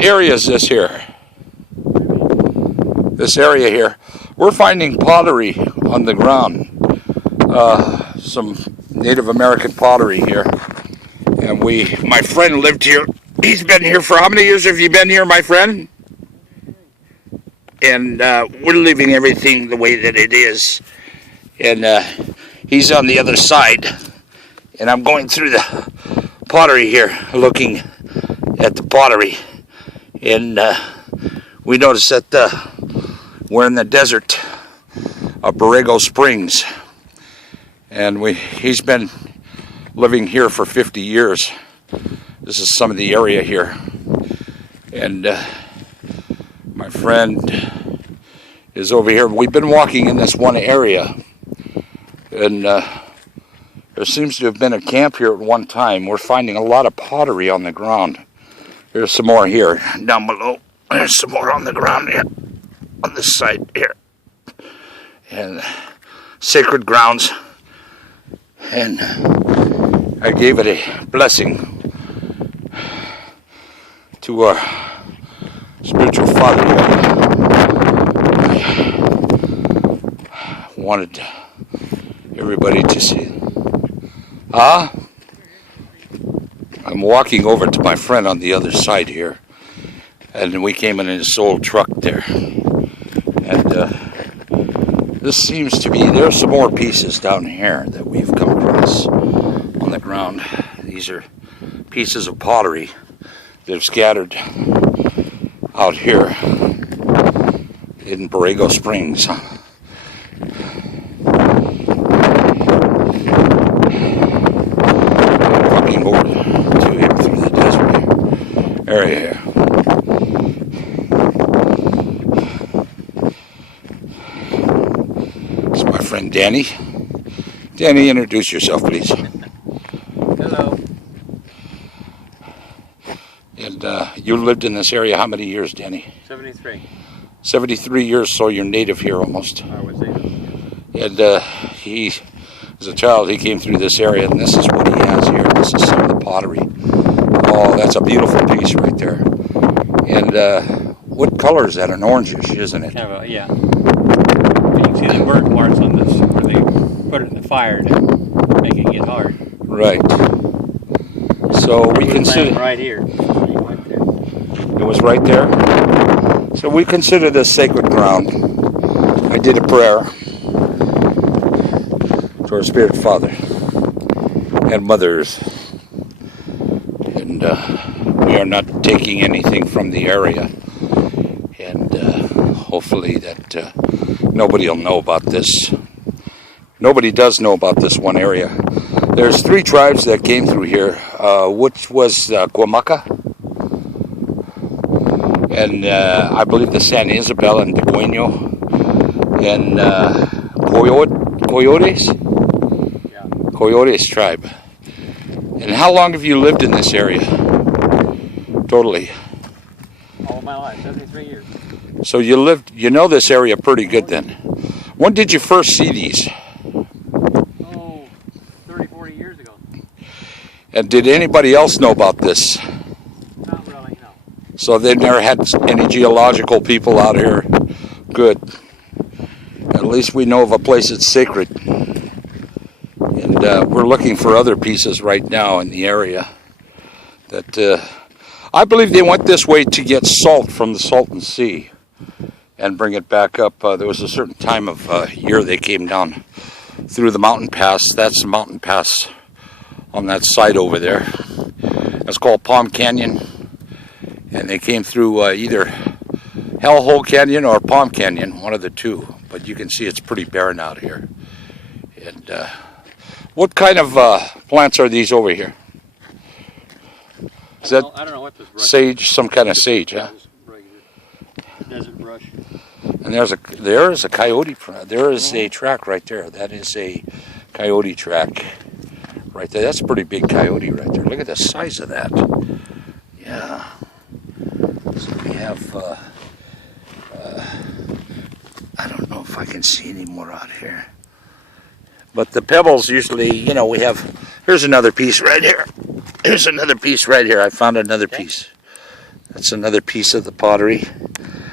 area is this here? This area here. We're finding pottery on the ground. Some Native American pottery here. And my friend lived here. He's been here for how many years have you been here, my friend? And we're leaving everything the way that it is. And he's on the other side. And I'm going through the pottery here, looking at the pottery. And we noticed that we're in the desert of Borrego Springs. And he's been living here for 50 years. This is some of the area here. And my friend is over here. We've been walking in this one area. And there seems to have been a camp here at one time. We're finding a lot of pottery on the ground. There's some more here, down below. There's some more on the ground here, on this side here. And sacred grounds. And I gave it a blessing to our spiritual father here. I wanted everybody to see it. I'm walking over to my friend on the other side here, and we came in this old truck there, and this seems to be, there's some more pieces down here that we've come across on the ground. These are pieces of pottery that have scattered out here in Borrego Springs. Walking over to him through the desert area here. It's my friend Danny. Danny, introduce yourself, please. Hello. And you lived in this area how many years, Danny? 73. 73 years, so you're native here almost. I would say. And he, as a child, he came through this area, and this is what he has here. This is some of the pottery. Oh, that's a beautiful piece right there. And what color is that? An orangish, isn't it? Kind of a, yeah. You can see the burnt marks on this, where they put it in the fire to make it get hard. Right. So we consider right here. it was right there. So we consider this sacred ground. I did a prayer to our spirit father and mothers, and we are not taking anything from the area, and hopefully that nobody will know about this. Nobody does know about this one area. There's 3 tribes that came through here, which was Guamaca, and I believe the San Isabel and Degueño, and Coyotes? Yeah. Coyotes tribe. And how long have you lived in this area? Totally. All my life, 73 years. So you know this area pretty good then. When did you first see these? 30, 40 years ago. And did anybody else know about this? Not really, no. So they've never had any geological people out here? Good. At least we know of a place that's sacred. And we're looking for other pieces right now in the area. That I believe they went this way to get salt from the Salton Sea and bring it back up. There was a certain time of year they came down through the mountain pass. That's the mountain pass on that side over there. It's called Palm Canyon. And they came through either Hellhole Canyon or Palm Canyon, one of the two. But you can see it's pretty barren out here. And what kind of plants are these over here? Is that I don't know what this brush sage, some kind of sage, huh? Desert brush. And there is a coyote. There is a track right there. That is a coyote track right there. That's a pretty big coyote right there. Look at the size of that. Yeah. So we have, I don't know if I can see any more out here. But the pebbles usually, you know, we have, here's another piece right here. Here's another piece right here. I found another piece. That's another piece of the pottery.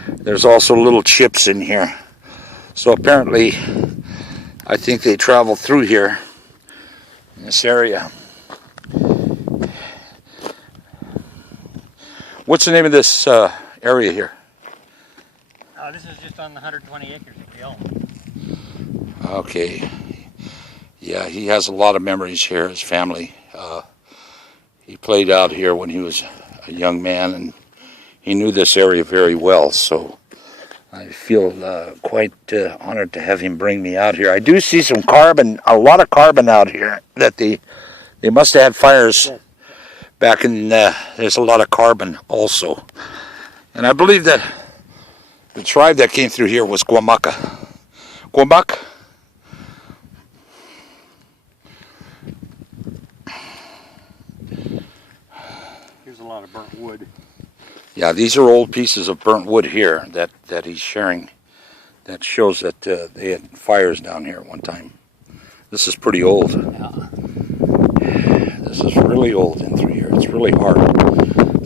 There's also little chips in here. So apparently, I think they travel through here in this area. What's the name of this area here? This is just on the 120 acres that we own. Okay. Yeah, he has a lot of memories here, his family. He played out here when he was a young man, and he knew this area very well, so I feel quite honored to have him bring me out here. I do see some carbon, a lot of carbon out here, that they must have had fires back in, there's a lot of carbon also. And I believe that the tribe that came through here was Guamaca. Guamac? Here's a lot of burnt wood. Yeah, these are old pieces of burnt wood here that he's sharing. That shows that they had fires down here at one time. This is pretty old. Yeah. This is really old in through here. It's really hard.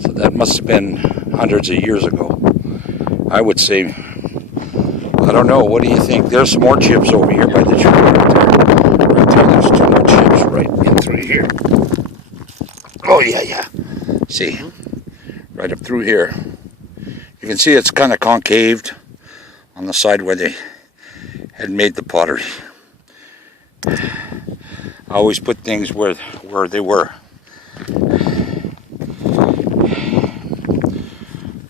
So that must have been hundreds of years ago. I would say, I don't know, what do you think? There's some more chips over here by the tree right there. There's 2 more chips right in through here. Oh yeah. See, right up through here. You can see it's kind of concaved on the side where they had made the pottery. I always put things where they were.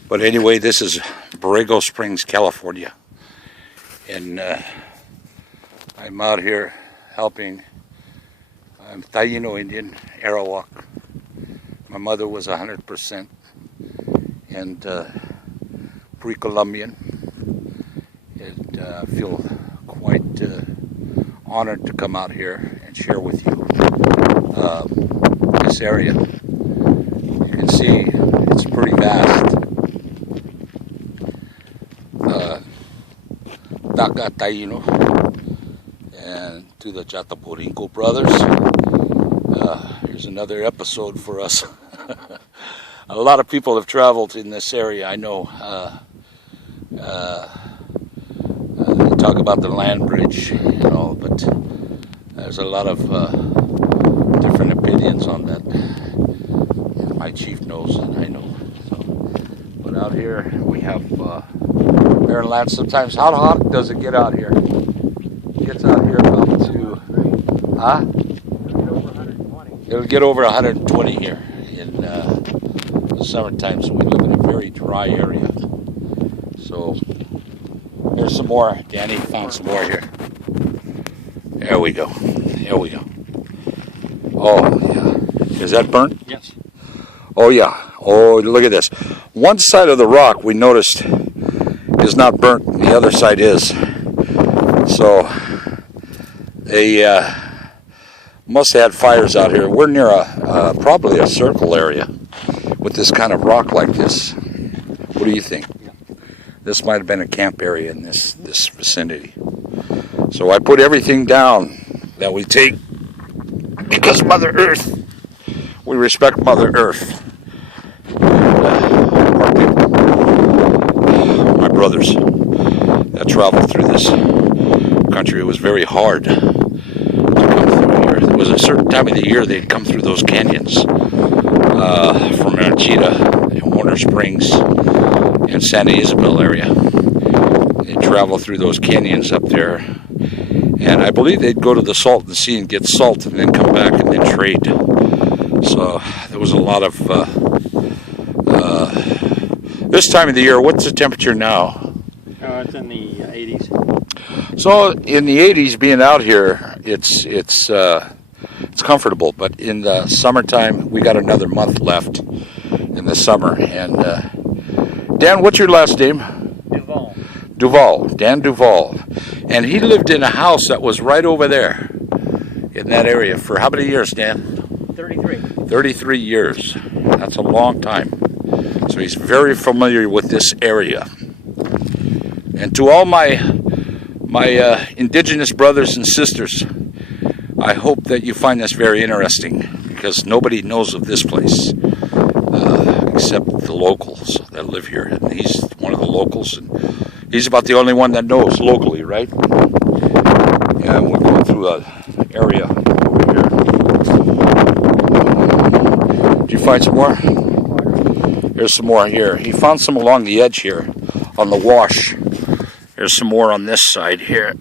But anyway, this is Borrego Springs, California. And I'm out here helping. I'm Taino Indian, Arawak. My mother was 100% and pre-Columbian. And I feel quite honored to come out here and share with you this area. You can see it's pretty vast. Daca Taino and to the Chataporinco brothers. Here's another episode for us. A lot of people have traveled in this area. I know. They talk about the land bridge, but there's a lot of different opinions on that. And my chief knows, and I know. So, but out here we have barren land. Sometimes, how hot does it get out here? It gets out here up to, It'll get over 120 here in the summertime. So we live in a very dry area. So there's some more. Danny found some more here. There we go. Oh, yeah. Is that burnt? Yes. Oh, yeah. Oh, look at this. One side of the rock we noticed is not burnt. The other side is. So they must have had fires out here. We're near probably a circle area with this kind of rock like this. What do you think? This might have been a camp area in this vicinity. So I put everything down that we take because Mother Earth. We respect Mother Earth. Our people, my brothers that traveled through this country, it was very hard to come through here. There was a certain time of the year they'd come through those canyons from Anchita and Warner Springs and Santa Isabel area. They'd travel through those canyons up there, and I believe they'd go to the Salton Sea and get salt and then come back and then trade. So there was a lot of this time of the year. What's the temperature now? Oh, it's in the 80s. So in the 80s, being out here, it's comfortable. But in the summertime, we got another month left in the summer. And Dan, what's your last name? Duval. Duval. Dan Duval. And he lived in a house that was right over there in that area for how many years, Dan? 33. 33 years. That's a long time. So he's very familiar with this area. And to all my indigenous brothers and sisters, I hope that you find this very interesting, because nobody knows of this place except the locals that live here. And he's one of the locals, and he's about the only one that knows locally, right? Yeah, we're going through an area over here. Did you find some more? There's some more here. He found some along the edge here on the wash. There's some more on this side here.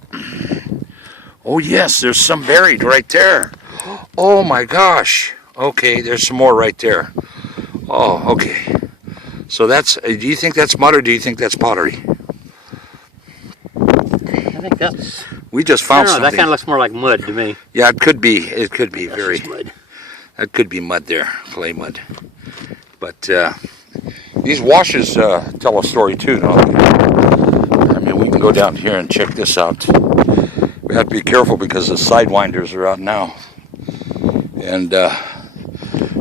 Oh yes, there's some buried right there. Oh my gosh. Okay, there's some more right there. Oh, okay. So that's, do you think that's mud or do you think that's pottery? I think that's... We just found something. That kind of looks more like mud to me. Yeah, it could be. It could be That's very... mud. That could be mud there, clay mud. But these washes tell a story too, don't they? I mean, we can go down here and check this out. We have to be careful because the sidewinders are out now. And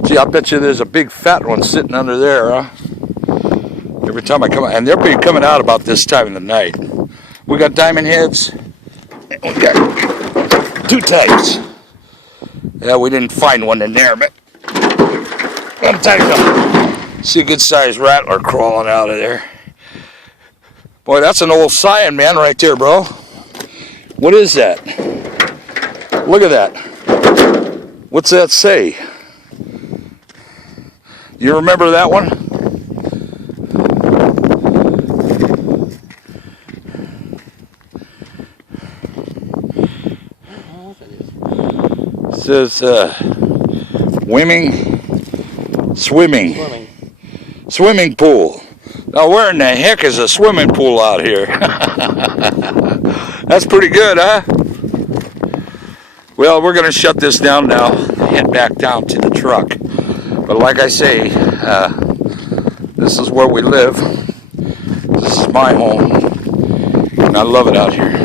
see, I bet you there's a big fat one sitting under there, huh? Every time I come out, and they're coming out about this time of the night. We got diamond heads. And we got 2 types. Yeah, we didn't find one in there, but one type of, see a good sized rattler crawling out of there. Boy, that's an old cyan, man, right there, bro. What is that? Look at that. What's that say? You remember that one? It says swimming pool. Now where in the heck is a swimming pool out here? That's pretty good, huh? Well, we're going to shut this down now, head back down to the truck. But like I say, this is where we live. This is my home, and I love it out here.